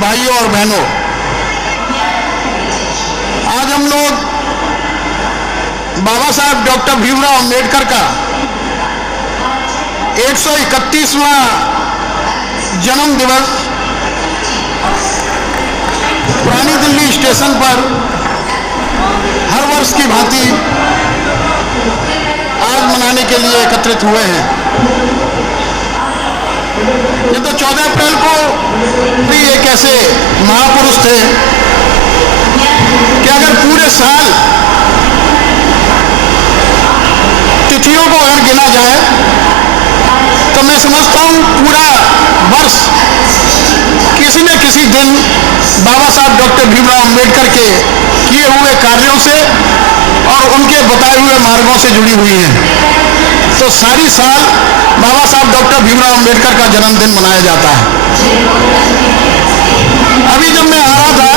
भाइयों और बहनों, आज हम लोग बाबा साहब डॉक्टर भीमराव अंबेडकर का 131वां जन्म दिवस पुरानी दिल्ली स्टेशन पर हर वर्ष की भांति आज मनाने के लिए एकत्रित हुए हैं। ये तो 14 अप्रैल को भी एक ऐसे महापुरुष थे कि अगर पूरे साल तिथियों को अगर गिना जाए तो मैं समझता हूं पूरा वर्ष किसी न किसी दिन बाबा साहब डॉक्टर भीमराव अंबेडकर के किए हुए कार्यों से और उनके बताए हुए मार्गों से जुड़ी हुई है। तो सारी साल बाबा साहब डॉक्टर भीमराव अंबेडकर का जन्मदिन मनाया जाता है। अभी जब मैं आ रहा था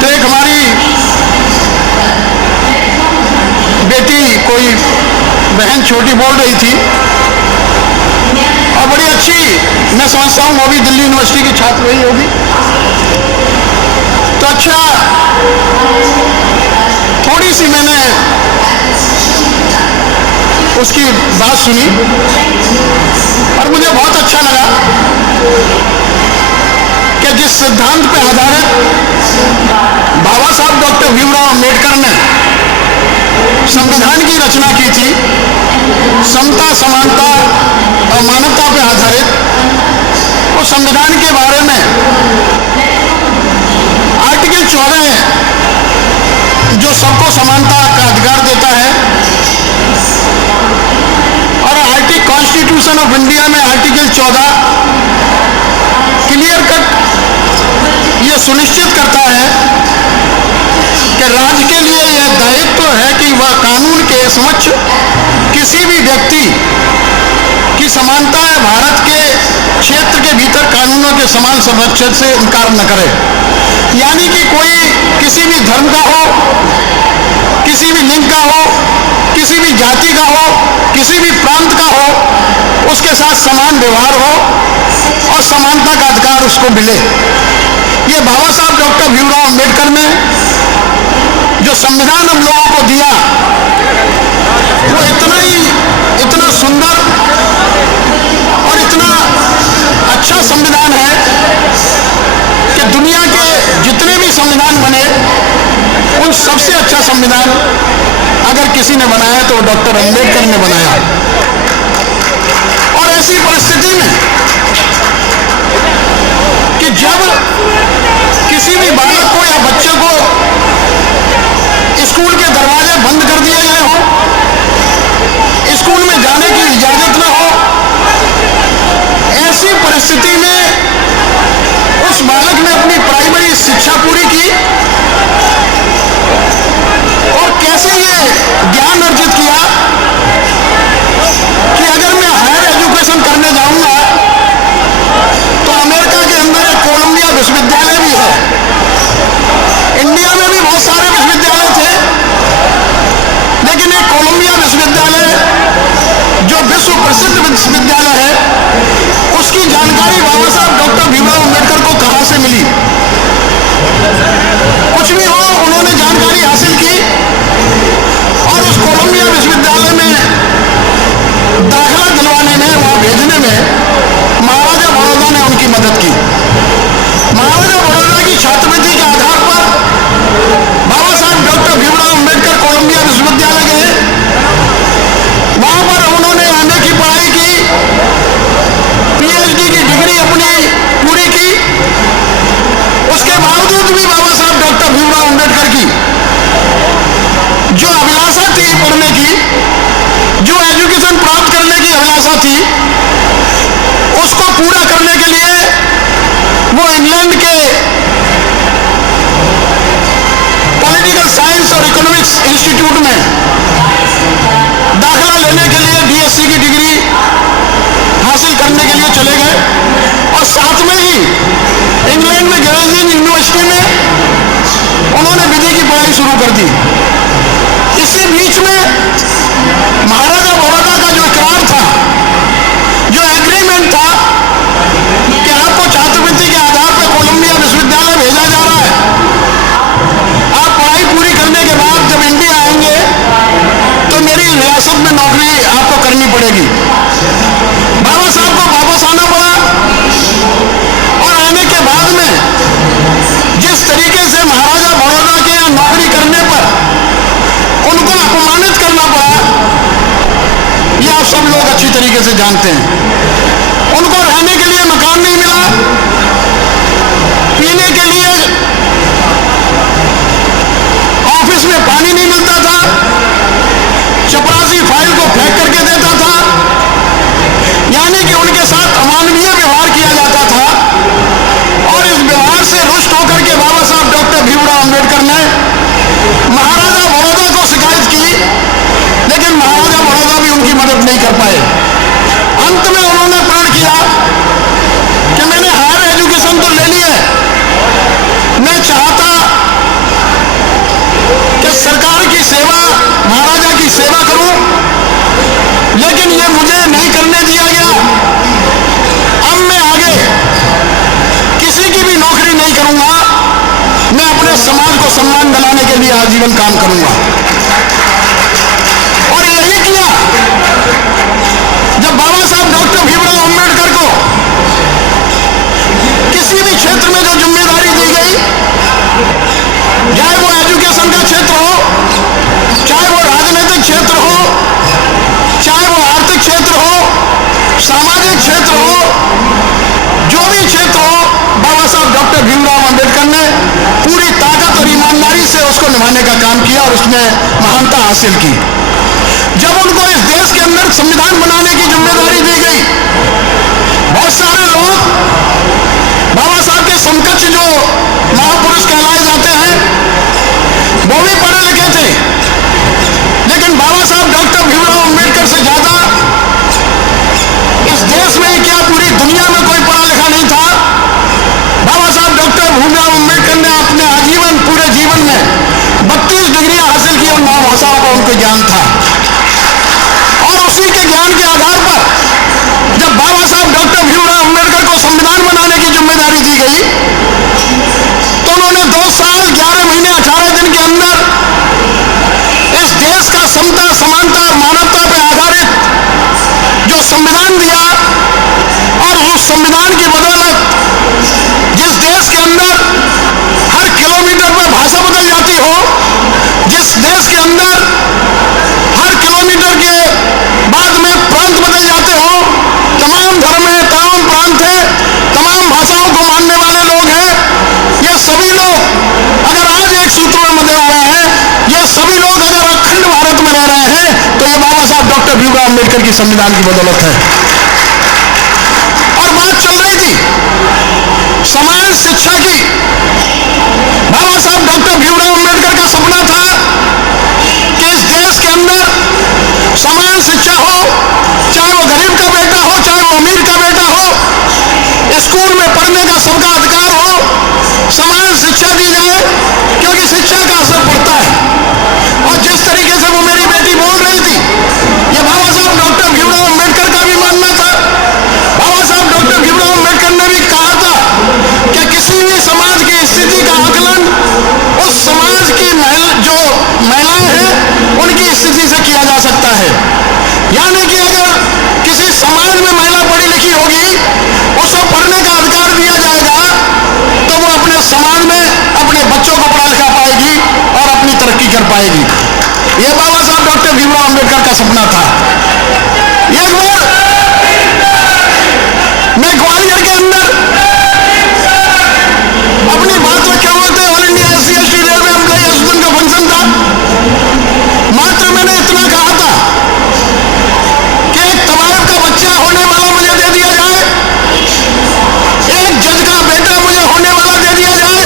तो एक हमारी बेटी, कोई बहन छोटी बोल रही थी और बड़ी अच्छी, मैं समझता हूँ वो भी दिल्ली यूनिवर्सिटी की छात्र रही होगी। तो अच्छा, थोड़ी सी मैंने उसकी बात सुनी और मुझे बहुत अच्छा लगा कि जिस सिद्धांत पर आधारित बाबा साहब डॉक्टर भीमराव अंबेडकर ने संविधान की रचना की थी, समता, समानता और मानवता पर आधारित, उस संविधान के बारे में आर्टिकल 14 जो सबको समानता का अधिकार देता है और कॉन्स्टिट्यूशन ऑफ इंडिया में आर्टिकल 14 क्लियर कट ये सुनिश्चित करता है कि राज्य के लिए यह दायित्व है कि वह कानून के समक्ष किसी भी व्यक्ति की समानता है, भारत के क्षेत्र के भीतर कानूनों के समान संरक्षण से इनकार न करे। यानी कि कोई किसी भी धर्म का हो, किसी भी लिंग का हो, किसी भी जाति का हो, किसी भी प्रांत का हो, उसके साथ समान व्यवहार हो और समानता का अधिकार उसको मिले। ये बाबा साहब डॉक्टर भीमराव अंबेडकर ने जो संविधान हम लोगों को दिया वो इतना सुंदर और इतना अच्छा संविधान है कि दुनिया के जितने भी संविधान बने उन सबसे अच्छा संविधान अगर किसी ने बनाया तो डॉक्टर अंबेडकर ने बनाया। और ऐसी परिस्थिति में कि जब किसी भी बालक को या बच्चे को स्कूल के दरवाजे बंद कर दिए गए हो, स्कूल में जाने की इजाजत न हो, ऐसी परिस्थिति में उस बालक ने अपनी प्राइमरी शिक्षा पूरी की और कैसे ये ज्ञान अर्जित किया कि अगर मैं हायर एजुकेशन करने जाऊंगा तो अमेरिका के अंदर एक कोलंबिया विश्वविद्यालय भी है, इंडिया में भी बहुत सारे विश्वविद्यालय थे, लेकिन एक कोलंबिया विश्वविद्यालय जो विश्व प्रसिद्ध विश्वविद्यालय है, उसकी जानकारी बाबा साहब डॉक्टर भीमराव अंबेडकर को कहां से मिली? कुछ भी हो, उन्होंने जानकारी हासिल की और उस कोलंबिया विश्वविद्यालय में दाखिला दिलवाने में, वहां भेजने में महाराजा बड़ौदा ने उनकी मदद की। महाराजा बड़ौदा की छात्रवृत्ति के आधार पर बाबा साहब डॉक्टर भीमराव अंबेडकर कोलंबिया विश्वविद्यालय गए, वहां पर उन्होंने एमए की पढ़ाई की, पीएचडी की डिग्री अपनी पूरी की। उसके बावजूद भी बाबा साहब डॉक्टर भीमराव अंबेडकर की जो अभिलाषा थी पढ़ने की, जो एजुकेशन प्राप्त करने की अभिलाषा थी, उसको पूरा करने के लिए वो इंग्लैंड के पॉलिटिकल साइंस और इकोनॉमिक्स इंस्टीट्यूट में दाखिला लेने के लिए बीएससी की डिग्री हासिल करने के लिए चले गए और साथ में ही इंग्लैंड में ग्रेजुएशन यूनिवर्सिटी में उन्होंने विधि की पढ़ाई शुरू कर दी। इसी बीच में महाराजा बड़ौदा का जो इकरार था, जो एग्रीमेंट था कि रियासत में नौकरी आपको करनी पड़ेगी। बाबा साहब को वापस आना पड़ा और आने के बाद में जिस तरीके से महाराजा बड़ौदा के यहाँ नौकरी करने पर उनको अपमानित करना पड़ा, ये आप सब लोग अच्छी तरीके से जानते हैं। उनको रहने के लिए मकान नहीं मिला, पीने के लिए ऑफिस में पानी नहीं मिलता था, चपरासी फाइल को फेंक करके देता था, यानी कि उनके साथ अमानवीय व्यवहार किया जाता था। और इस व्यवहार से रुष्ट होकर के बाबा साहब डॉक्टर भीमराव अंबेडकर ने महाराजा बड़ौदा को शिकायत की, लेकिन महाराजा बड़ौदा भी उनकी मदद नहीं कर पाए। अंत में उन्होंने प्रण किया कि मैंने हायर एजुकेशन तो ले ली है, मैं चाहता कि सरकार की सेवा, महाराजा की सेवा करूं, लेकिन ये मुझे नहीं करने दिया गया। अब मैं आगे किसी की भी नौकरी नहीं करूंगा, मैं अपने समाज को सम्मान दिलाने के लिए आजीवन काम करूंगा। और यही किया। जब बाबा साहब डॉक्टर भीमराव अंबेडकर को किसी भी क्षेत्र में जो जिम्मेदारी दी गई, चाहे वो एजुकेशन का क्षेत्र हो, चाहे वो राजनीतिक क्षेत्र हो, चाहे वो आर्थिक क्षेत्र हो, सामाजिक क्षेत्र हो, जो भी क्षेत्र हो, बाबा साहब डॉक्टर भीमराव अंबेडकर ने पूरी ताकत और ईमानदारी से उसको निभाने का काम किया और उसमें महानता हासिल की। जब उनको इस देश के अंदर संविधान बनाने की जिम्मेदारी दी गई, बहुत सारे लोग बाबा साहब के समकक्ष जो महापुरुष कहलाए जाते हैं, वो भी पढ़े लिखे थे, लेकिन बाबा साहब डॉक्टर भीमराव अंबेडकर से ज्यादा इस देश में क्या पूरी दुनिया में कोई पढ़ा लिखा नहीं था। बाबा साहब डॉक्टर भीमराव अंबेडकर ने अपने आजीवन पूरे जीवन में 32 डिग्रियां हासिल की और 9 भाषाओं का उनको ज्ञान था। और उसी के ज्ञान के आधार पर जब बाबा साहब डॉक्टर भीमराव अंबेडकर को संविधान बनाने की जिम्मेदारी दी गई, तो उन्होंने 2 साल 11 महीने 18 दिन के अंदर इस देश का समता, समानता और मानवता पर आधारित जो संविधान दिया, और उस संविधान की बदौलत जिस देश के अंदर हर किलोमीटर पर भाषा बदल जाती हो, जिस देश के अंदर हर किलोमीटर के बाद में प्रांत बदल जाते हो, तमाम धर्म है, तमाम प्रांत है, तमाम भाषाओं को मानने वाले लोग हैं, ये सभी लोग अगर आज एक सूत्र में बंधे हुए हैं, ये सभी लोग अगर अखंड भारत में रह रहे हैं, तो ये बाबा साहब डॉक्टर भीमराव अंबेडकर की संविधान की बदौलत है। और बात चल रही थी समान शिक्षा की। बाबा साहब डॉक्टर भीमराव अंबेडकर का सपना था कि इस देश के अंदर समान शिक्षा हो, चाहे वो गरीब का बेटा हो, चाहे वो अमीर का बेटा हो, स्कूल में पढ़ने का सबका अधिकार हो, समान शिक्षा दी जाए, क्योंकि शिक्षा का असर पड़ता है। और जिस तरीके से वो मेरी बेटी बोल रही थी, ये बाबा साहब डॉक्टर भीमराव अंबेडकर का भी मानना था। बाबा साहब डॉक्टर भीमराव अंबेडकर ने भी कहा था कि किसी भी समाज की स्थिति का आकलन उस समाज की जो महिलाएं हैं उनकी स्थिति से किया जा सकता है। यानी कि अगर किसी समाज में महिला पढ़ी लिखी होगी, उसको पढ़ने का अधिकार दिया जाएगा, तो वो अपने समाज में अपने बच्चों को पढ़ा लिखा पाएगी और अपनी तरक्की कर पाएगी। ये बाबा साहब डॉक्टर भीमराव अंबेडकर का सपना था। एक बार मैं ग्वालियर के अंदर अपनी बात रखे हुए थे, all India SC/ST railway employee association का फंक्शन था। मात्र मैंने इतना कहा था कि एक तवायफ का बच्चा होने वाला मुझे दे दिया जाए, एक जज का बेटा मुझे होने वाला दे दिया जाए,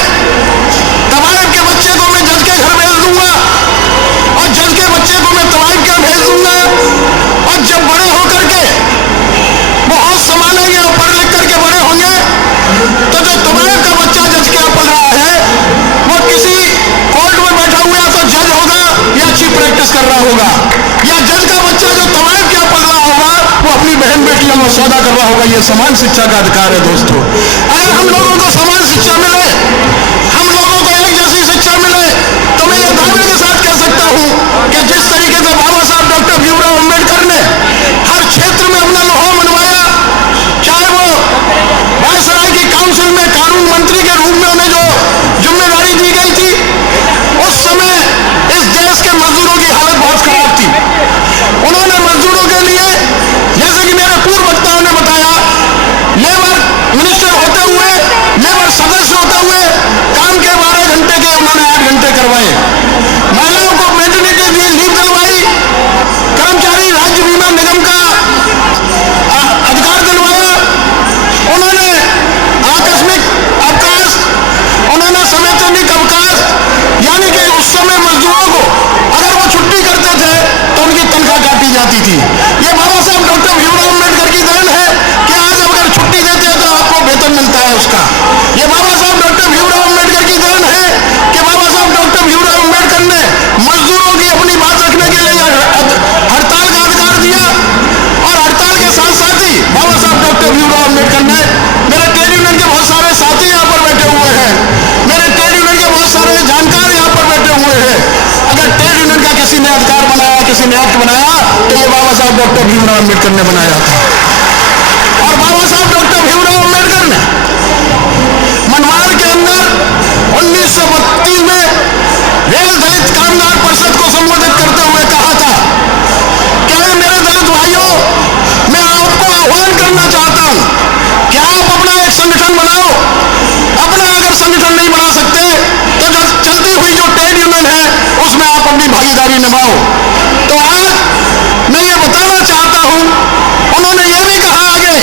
तवायफ के बच्चे को मैं जज के घर भेज दूंगा और जज के बच्चे को मैं तवायफ के भेज दूंगा। और जब बड़े होकर के वो होश संभालेंगे और पढ़ लिख करके बड़े होंगे, तो जो तवायफ का बच्चा जज के पढ़ रहा है, वो किसी कोर्ट में बैठा हुआ तो जज होगा या चीफ प्रैक्टिस कर रहा होगा, या जज का बच्चा जो तवायफ क्या पढ़ रहा होगा, वो अपनी बहन बेटियों में सौदा कर रहा होगा। ये समान शिक्षा का अधिकार है दोस्तों। अगर हम लोगों को समान शिक्षा मिले, हम लोगों को एक जैसी शिक्षा मिले, तो मैं ये दावे के साथ कह सकता हूं कि जिस तरीके से बाबा साहब डॉक्टर भीमराव तो ये बाबा साहब डॉक्टर भीमराव अम्बेडकर ने बनाया था। और बाबा साहब डॉक्टर भीमराव अम्बेडकर ने मनमाड़ के अंदर 1932 में रेल दलित कामगार परिषद को संबोधित करते हुए कहा था कि मेरे दलित भाइयों, मैं आपको आह्वान करना चाहता हूं कि आप अपना एक संगठन बनाओ। अपना अगर संगठन नहीं बना सकते तो जो चलती हुई जो ट्रेड यूनियन है उसमें आप अपनी भागीदारी निभाओ। तो आज मैं ये बताना चाहता हूं, उन्होंने ये भी कहा आगे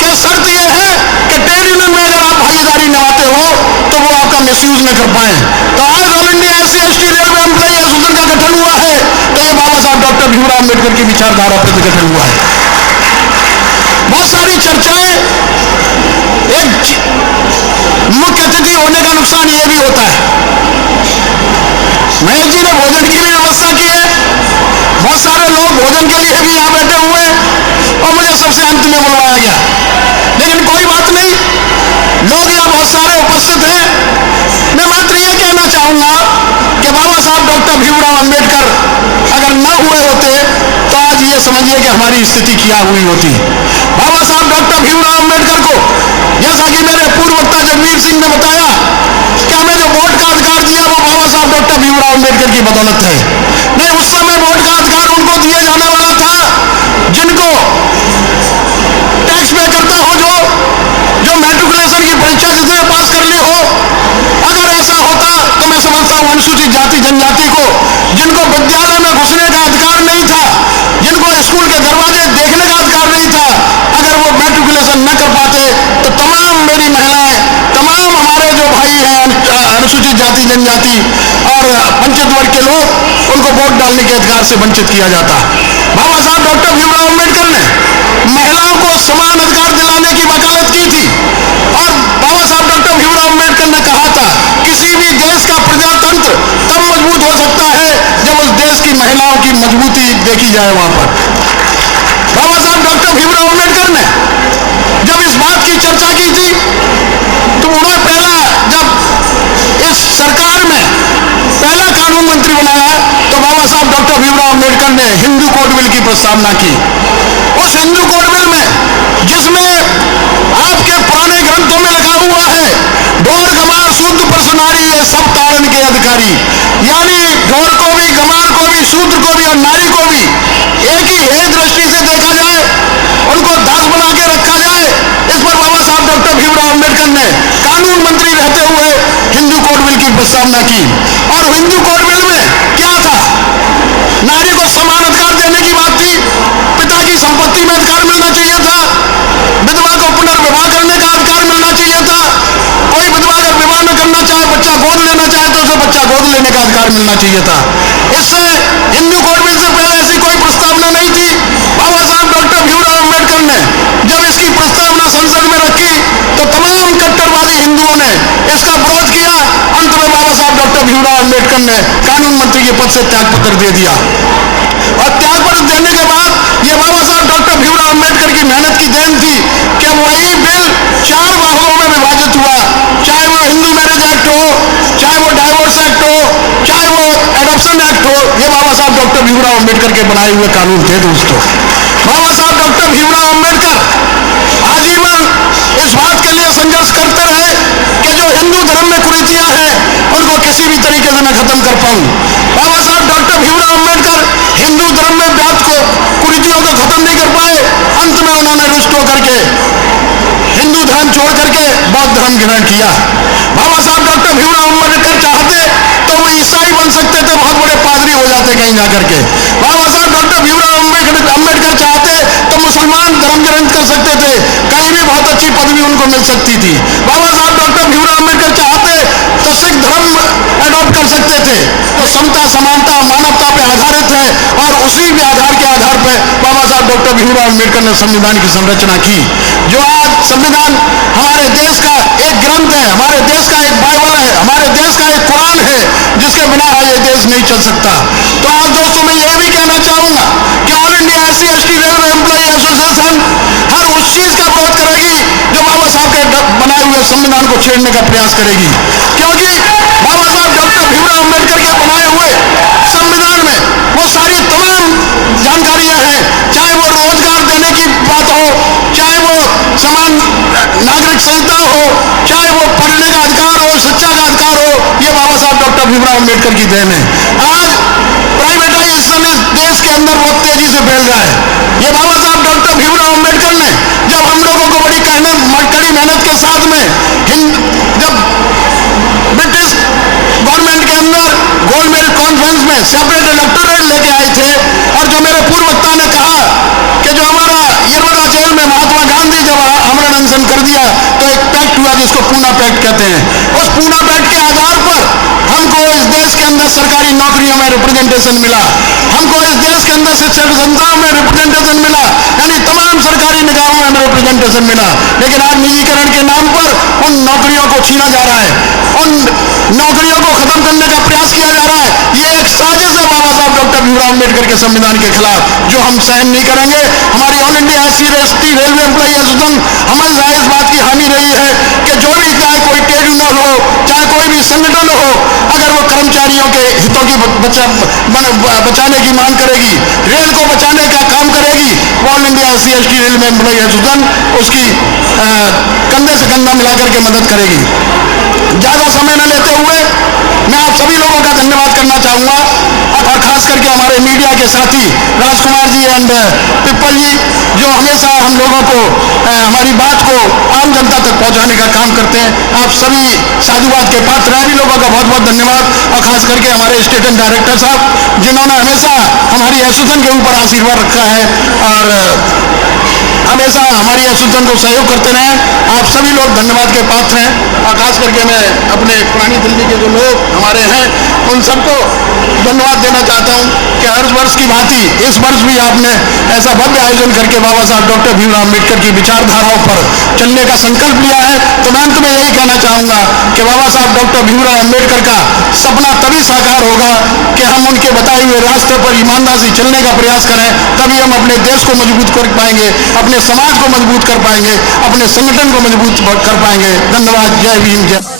कि शर्त यह है कि ट्रेड यूनियन में अगर आप भागीदारी निभाते हो तो वो आपका मिसयूज न कर पाए। तो आज all India SC/ST railway employee association का गठन हुआ है तो ये बाबा साहब डॉक्टर भीमराव अम्बेडकर की विचारधारा पर गठन हुआ है। बहुत सारी चर्चाएं, एक मुख्य अतिथि होने का नुकसान यह भी होता है, महेश जी ने भोजन की भी व्यवस्था की है, बहुत सारे लोग भोजन के लिए भी यहां बैठे हुए हैं और मुझे सबसे अंत में बुलवाया गया, लेकिन कोई बात नहीं, लोग यहां बहुत सारे उपस्थित हैं। मैं मात्र यह कहना चाहूंगा कि बाबा साहब डॉक्टर भीमराव अम्बेडकर अगर न हुए होते तो आज ये समझिए कि हमारी स्थिति क्या हुई होती। बाबा साहब डॉक्टर भीमराव अम्बेडकर को, जैसा कि मेरे पूर्व वक्ता जगवीर सिंह ने बताया कि हमें जो वोट का अधिकार दिया वो बाबा साहब डॉक्टर भीमराव अम्बेडकर की बदौलत है। नहीं, उस समय वोट का अधिकार उनको दिया जाने वाला था जिनको टैक्स पे करता हो, जो मैट्रिकुलेशन की परीक्षा जिसने पास कर ली हो। अगर ऐसा होता तो मैं समझता हूं अनुसूचित जाति जनजाति को, जिनको विद्यालय में घुसने का अधिकार नहीं था, जिनको स्कूल के दरवाजे देखने का अधिकार नहीं था, अगर वो मैट्रिकुलेशन न कर पाते तो तमाम मेरी महिलाएं, तमाम हमारे जो भाई हैं अनुसूचित जाति जनजाति और वंचित वर्ग के लोग, उनको वोट डालने के अधिकार से वंचित किया जाता। बाबा साहब डॉक्टर भीमराव अम्बेडकर ने महिलाओं को समान अधिकार दिलाने की वकालत की थी और बाबा साहब डॉक्टर भीमराव अम्बेडकर ने कहा था किसी भी देश का प्रजातंत्र तब मजबूत हो सकता है जब उस देश की महिलाओं की मजबूती देखी जाए। वहां पर बाबा साहब डॉक्टर भीमराव अम्बेडकर ने जब इस बात की चर्चा की थी तो उन्होंने पहला, जब इस सरकार में पहला कानून मंत्री बनाया तो बाबा साहब डॉक्टर भीमराव अम्बेडकर ने हिंदू कोड बिल की प्रस्तावना की। उस हिंदू कोड बिल में, जिसमें आपके पुराने ग्रंथों में लिखा हुआ है ढोर गमार शूद्र परसु नारी ये सब तारण के अधिकारी, यानी ढोर को भी, गमार को भी, शूद्र को भी और नारी को भी एक ही हे दृष्टि से देखा जाए, उनको दास बना के रखा जाए। इस पर बाबा साहब डॉक्टर भीमराव अम्बेडकर ने कानून मंत्री रहते हुए हिंदू कोड बिल की प्रस्तावना की। और हिंदू कोड बिल में क्या था? नारी को समान अधिकार देने की बात थी, पिता की संपत्ति में अधिकार मिलना चाहिए था, विधवा को पुनर्विवाह करने का अधिकार मिलना चाहिए था, कोई विधवा अगर विवाह न करना चाहे, बच्चा गोद लेना चाहे तो उसे बच्चा गोद लेने का अधिकार मिलना चाहिए था। इससे हिंदू कोड बिल से पहले ऐसी कोई प्रस्तावना नहीं थी। बाबा साहब डॉक्टर भीमराव अम्बेडकर ने जब इसकी प्रस्तावना संसद में रखी तो तमाम कट्टरवादी हिंदुओं ने इसका विरोध किया। अंत में बाबा साहब डॉक्टर भीमराव अम्बेडकर ने कानून मंत्री के पद से त्यागपत्र दे दिया और त्यागपत्र देने के बाद ये बाबा साहब डॉक्टर भीमराव अम्बेडकर की मेहनत की देन थी कि वही बिल 4 भागों में विभाजित हुआ, चाहे वो हिंदू मैरिज एक्ट हो, चाहे वो डाइवोर्स एक्ट हो, चाहे वो एडॉप्शन एक्ट हो। ये बाबा साहब डॉक्टर भीमराव अम्बेडकर के बनाए हुए कानून थे दोस्तों। बाबा साहब डॉक्टर भीमराव अम्बेडकर आजीवन इस बात के लिए संघर्ष करते रहे कि जो हिंदू धर्म में कुरीतियां हैं उनको किसी भी तरीके से मैं खत्म कर पाऊं। बाबा साहब डॉक्टर भीमराव अम्बेडकर हिंदू धर्म में व्याप्त कुरीतियों को खत्म नहीं कर पाए। अंत में उन्होंने रुष्ट होकर के हिंदू धर्म छोड़ करके बौद्ध धर्म ग्रहण किया। बाबा साहब डॉक्टर भीमराव अम्बेडकर चाहते तो वो ईसाई बन सकते थे, बहुत बड़े पादरी हो जाते कहीं जाकर के। बाबा साहब डॉक्टर भीमराव अम्बेडकर चाहते तो मुसलमान धर्म ग्रहण कर सकते थे, कहीं भी बहुत अच्छी पदवी उनको मिल सकती थी। बाबा साहब डॉक्टर भीमराव अम्बेडकर चाहते तो सिख धर्म एडॉप्ट कर सकते थे। तो समता, समानता, मानवता पे आधारित है और उसी भी आधार के आधार पर बाबा साहब डॉक्टर भीमराव अम्बेडकर ने संविधान की संरचना की। जो आज संविधान हमारे देश का एक ग्रंथ है, हमारे देश का एक बाइबल है, हमारे देश का एक कुरान है, जिसके बिना ये देश नहीं चल सकता। तो आज दोस्तों मैं ये भी कहना चाहूंगा कि all India SC/ST railway employee association हर उस चीज का विरोध करेगी जो बाबा साहब के बनाए हुए संविधान को छेड़ने का प्रयास करेगी, क्योंकि बाबा साहब डॉक्टर भीमराव अम्बेडकर के बनाए हुए संविधान में वो सारी तमाम जानकारी संहिता हो, चाहे वो पढ़ने का अधिकार हो, शिक्षा का अधिकार हो, ये बाबा साहब डॉक्टर भीमराव अम्बेडकर की देन है। आज प्राइवेटाइजेशन इस देश के अंदर बहुत तेजी से फैल रहा है। ये बाबा साहब डॉक्टर भीमराव अम्बेडकर ने जब हम लोगों को बड़ी कड़ी मेहनत के साथ में जब ब्रिटिश गवर्नमेंट के अंदर गोलमेज कॉन्फ्रेंस में सेपरेट इलेक्टोरेट लेके आए थे, और जो मेरे पूर्व वक्ता ने कहा कि जो हमारा यरवदा जेल में महात्मा गांधी जब आमरण अनशन कर दिया तो एक पैक्ट हुआ जिसको पूना पैक्ट कहते हैं। उस पूना पैक्ट के आधार पर हमको इस देश के अंदर सरकारी नौकरियों में रिप्रेजेंटेशन मिला, हमको इस देश के अंदर शिक्षण संस्थाओं में रिप्रेजेंटेशन मिला, यानी तमाम सरकारी निकायों में रिप्रेजेंटेशन मिला। लेकिन आज निजीकरण के नाम पर उन नौकरियों को छीना जा रहा है, उन नौकरियों को खत्म करने का प्रयास किया जा रहा है। ये एक साजिश है बाबा साहब डॉक्टर भीमराव अम्बेडकर के संविधान के खिलाफ, जो हम सहन नहीं करेंगे। हमारी all India SC ST railway employee association हमारी इस बात की हामी रही है कि जो भी, चाहे कोई ट्रेड यूनियन हो, चाहे कोई भी संगठन हो, अगर वो कर्मचारियों के हितों की बचाने की मांग करेगी, रेल को बचाने का काम करेगी, all India SC ST railway employee association उसकी कंधे से कंधा मिलाकर के मदद करेगी। ज्यादा समय न लेते हुए मैं आप सभी लोगों का धन्यवाद करना चाहूंगा, और खास करके हमारे मीडिया के साथी राजकुमार जी एंड पिप्पल जी, जो हमेशा हम लोगों को हमारी बात को आम जनता तक पहुंचाने का काम करते हैं। आप सभी साधुवाद के पात्र हैं, लोगों का बहुत बहुत धन्यवाद। और खास करके हमारे स्टेट एंड डायरेक्टर साहब, जिन्होंने हमेशा हमारी एसोसिएशन के ऊपर आशीर्वाद रखा है और हमेशा हमारी एसोसिएशन को सहयोग करते रहे। आप सभी लोग धन्यवाद के पात्र हैं, और खास करके मैं अपने पुरानी दिल्ली के जो लोग हमारे हैं उन सबको धन्यवाद देना चाहता हूं कि हर वर्ष की भांति इस वर्ष भी आपने ऐसा भव्य आयोजन करके बाबा साहब डॉक्टर भीमराव अम्बेडकर की विचारधाराओं पर चलने का संकल्प लिया है। तो मैं अंत में यही कहना चाहूंगा कि बाबा साहब डॉक्टर भीमराव अम्बेडकर का सपना तभी साकार होगा कि हम उनके बताए हुए रास्ते पर ईमानदारी से चलने का प्रयास करें, तभी हम अपने देश को मजबूत कर पाएंगे, अपने समाज को मजबूत कर पाएंगे, अपने संगठन को मजबूत कर पाएंगे। धन्यवाद। जय भीम। जय